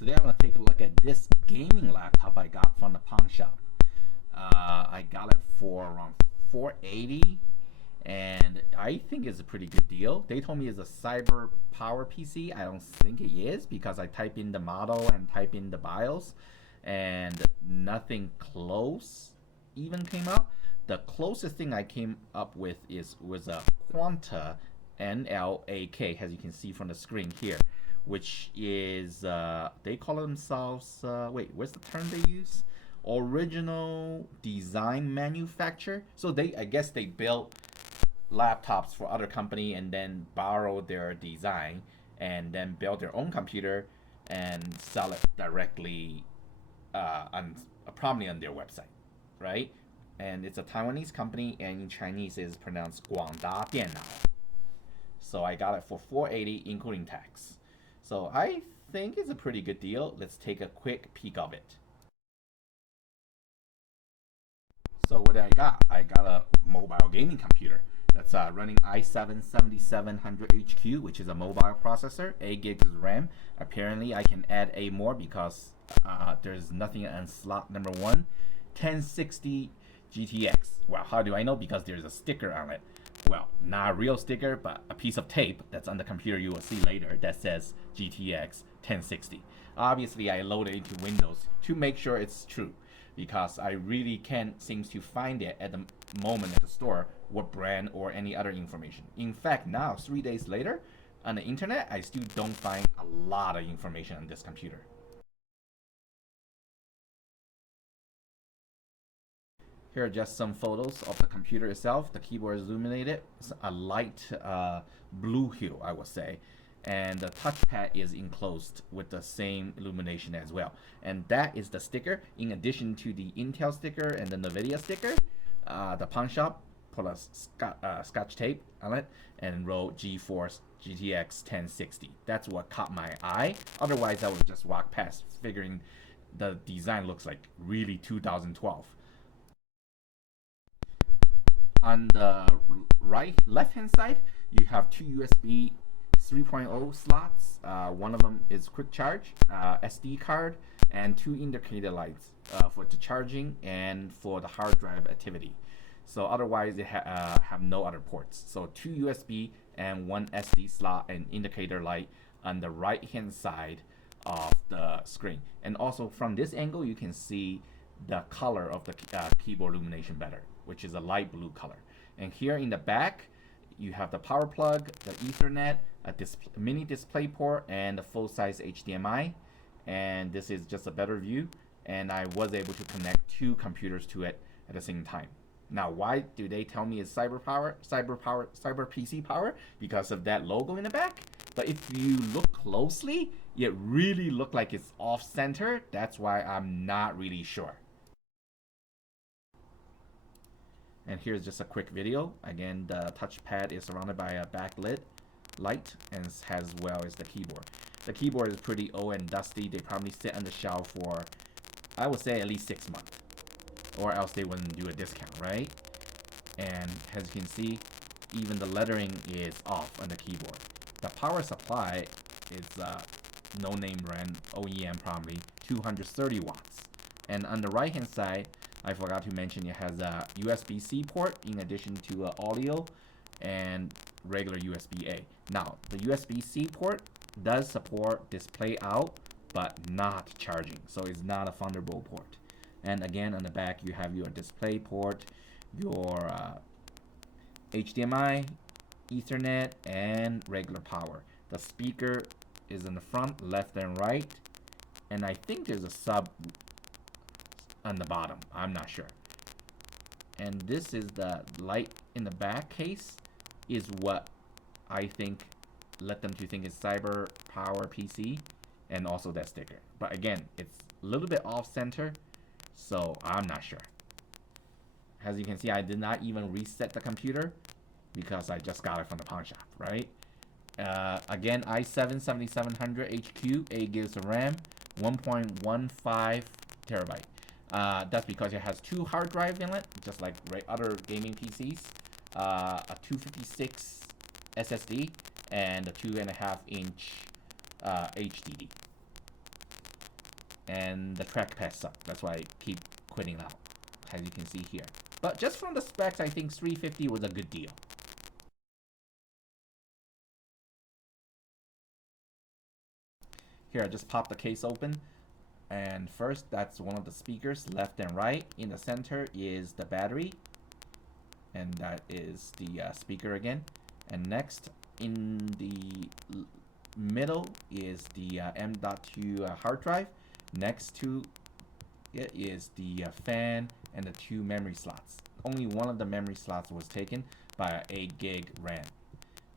Today I'm going to take a look at this gaming laptop I got from the pawn shop. I got it for around $480, and I think it's a pretty good deal. They told me it's a cyber power PC. I don't think it is because I type in the model and type in the BIOS, and nothing close even came up. The closest thing I came up with was a Quanta NL8K, as you can see from the screen here, which is they call themselves wait, what's the term they use? Original design manufacturer. So I guess they built laptops for other company and then borrow their design and then build their own computer and sell it directly probably on their website, right? And it's a Taiwanese company, and in Chinese it is pronounced 广达电脑. So I got it for $480 including tax. So I think it's a pretty good deal. Let's take a quick peek of it. So what did I got? I got a mobile gaming computer that's running i7-7700hq, which is a mobile processor, 8 gigs of RAM. Apparently I can add 8 more because there's nothing on slot number 1. 1060 GTX. Well, how do I know? Because there's a sticker on it. Well, not a real sticker, but a piece of tape that's on the computer you will see later that says GTX 1060. Obviously, I loaded it into Windows to make sure it's true, because I really can't seem to find it at the moment at the store, what brand or any other information. In fact, now, 3 days later, on the internet, I still don't find a lot of information on this computer. Here are just some photos of the computer itself. The keyboard is illuminated. It's a light blue hue, I would say. And the touchpad is enclosed with the same illumination as well. And that is the sticker. In addition to the Intel sticker and the NVIDIA sticker, the pawn shop put a scotch tape on it and wrote GeForce GTX 1060. That's what caught my eye. Otherwise, I would just walk past, figuring the design looks like really 2012. On the left-hand side, you have 2 USB 3.0 slots. One of them is quick charge, SD card, and 2 indicator lights for the charging and for the hard drive activity. So otherwise, it have no other ports. So 2 USB and 1 SD slot and indicator light on the right-hand side of the screen. And also from this angle, you can see the color of the keyboard illumination better, which is a light blue color. And here in the back, you have the power plug, the Ethernet, a mini DisplayPort, and a full-size HDMI. And this is just a better view. And I was able to connect 2 computers to it at the same time. Now, why do they tell me it's cyber PC power? Because of that logo in the back. But if you look closely, it really looks like it's off-center. That's why I'm not really sure. And here's just a quick video. Again, the touchpad is surrounded by a backlit light, and as well as the keyboard. The keyboard is pretty old and dusty. They probably sit on the shelf for, I would say, at least 6 months, or else they wouldn't do a discount, right? And as you can see, even the lettering is off on the keyboard. The power supply is no-name brand, OEM probably, 230 watts. And on the right-hand side, I forgot to mention it has a USB-C port in addition to audio and regular USB-A. Now, the USB-C port does support display out, but not charging, so it's not a Thunderbolt port. And again, on the back, you have your DisplayPort, your HDMI, Ethernet, and regular power. The speaker is in the front, left and right, and I think there's a sub on the bottom. I'm not sure. And this is the light in the back case, is what I think led them to think it's cyber power PC, and also that sticker. But again, it's a little bit off center, so I'm not sure. As you can see, I did not even reset the computer because I just got it from the pawn shop, right? Again, i7-7700hq, 8 gigs of RAM, 1.15 terabyte. That's because it has 2 hard drives in it, just like other gaming PCs. A 256 SSD and a 2.5-inch HDD. and the trackpad sucked. That's why I keep quitting out, as you can see here. But just from the specs, I think 350 was a good deal. Here, I just popped the case open. And first, that's one of the speakers, left and right. In the center is the battery. And that is the speaker again. And next, in the middle is the M.2 hard drive. Next to it is the fan and the 2 memory slots. Only one of the memory slots was taken by an 8 gig RAM.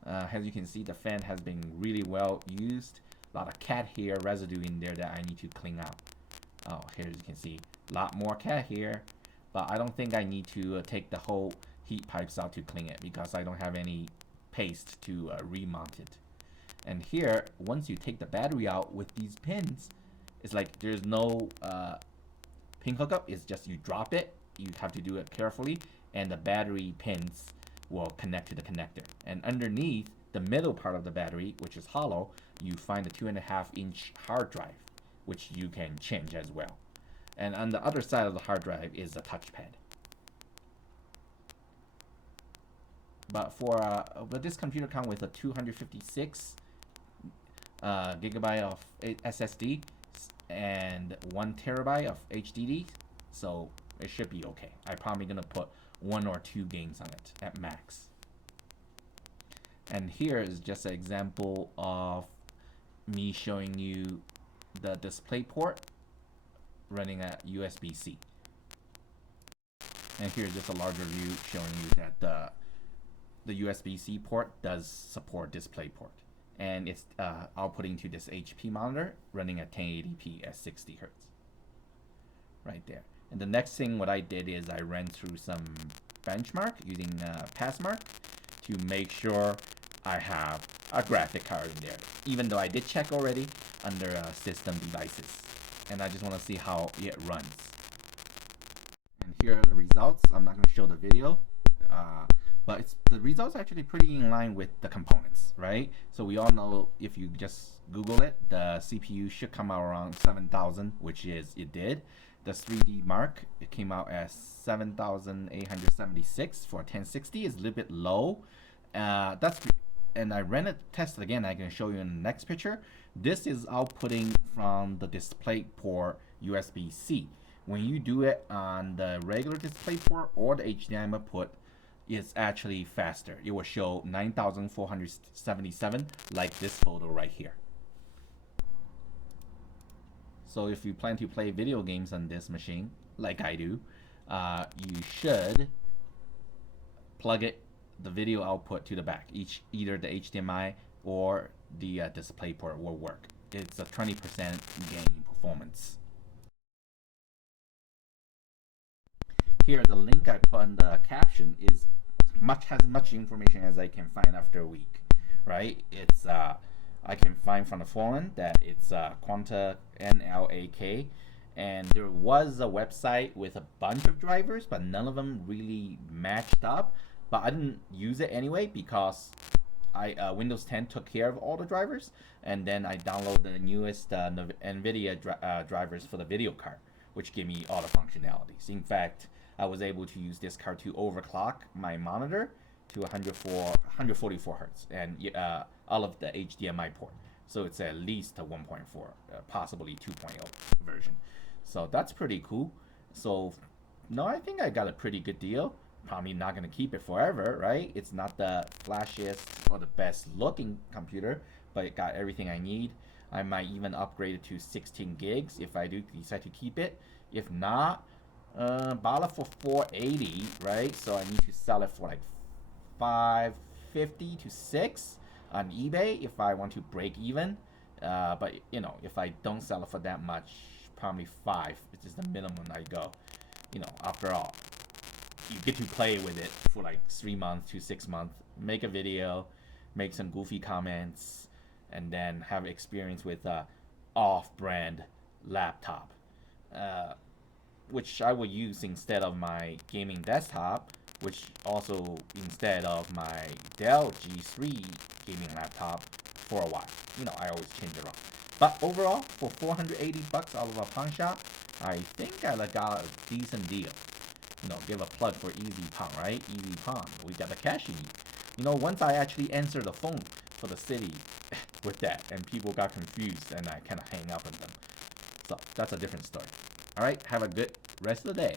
As you can see, the fan has been really well used. A lot of cat hair residue in there that I need to clean out. Oh, here you can see a lot more cat hair, but I don't think I need to take the whole heat pipes out to clean it because I don't have any paste to remount it. And here, once you take the battery out with these pins, it's like there's no pin hookup. It's just you drop it. You have to do it carefully, and the battery pins will connect to the connector. And underneath the middle part of the battery, which is hollow, you find the 2.5-inch hard drive, which you can change as well. And on the other side of the hard drive is a touchpad. But this computer comes with a 256 gigabyte of SSD and 1 terabyte of HDD, so it should be okay. I'm probably gonna put 1 or 2 games on it at max. And here is just an example of me showing you the DisplayPort running at USB-C. And here's just a larger view showing you that the USB-C port does support DisplayPort. And it's outputting to this HP monitor running at 1080p at 60 Hz. Right there. And the next thing what I did is I ran through some benchmark using Passmark to make sure I have a graphic card in there, even though I did check already under system devices. And I just want to see how it runs. And here are the results. I'm not going to show the video, but the results are actually pretty in line with the components, right? So we all know if you just Google it, the CPU should come out around 7,000, which is it did. The 3D Mark, it came out as 7,876 for 1060. Is a little bit low. And I ran it, tested again. I can show you in the next picture. This is outputting from the DisplayPort USB-C. When you do it on the regular DisplayPort or the HDMI output, it's actually faster. It will show 9,477 like this photo right here. So if you plan to play video games on this machine, like I do, you should plug the video output to the back. Either the HDMI or the DisplayPort will work. It's a 20% gain in performance. Here, the link I put in the caption has much information as I can find after a week, right? It's I can find from the forum that it's Quanta NL8K, and there was a website with a bunch of drivers, but none of them really matched up. But I didn't use it anyway because Windows 10 took care of all the drivers, and then I downloaded the newest NVIDIA drivers for the video card, which gave me all the functionalities. In fact, I was able to use this card to overclock my monitor to 144 Hz and all of the HDMI port. So it's at least a 1.4, possibly 2.0 version. So that's pretty cool. So no, I think I got a pretty good deal. Probably not going to keep it forever, right? It's not the flashiest or the best looking computer, but it got everything I need. I might even upgrade it to 16 gigs if I do decide to keep it. If not, bought it for $480, right? So I need to sell it for like $550 to $6 on eBay if I want to break even. But you know, if I don't sell it for that much, probably $5, which is the minimum I go. You know, after all, you get to play with it for like 3 months to 6 months, make a video, make some goofy comments, and then have experience with a off-brand laptop, which I will use instead of my gaming desktop, which also instead of my Dell G3 gaming laptop for a while. You know, I always change it around. But overall, for 480 bucks out of a pawn shop, I think I got a decent deal. Give a plug for Easy Pawn, right? Easy Pawn. We got the cash you need. Once I actually answered the phone for the city with that, and people got confused, and I kind of hang up on them. So that's a different story. All right, have a good rest of the day.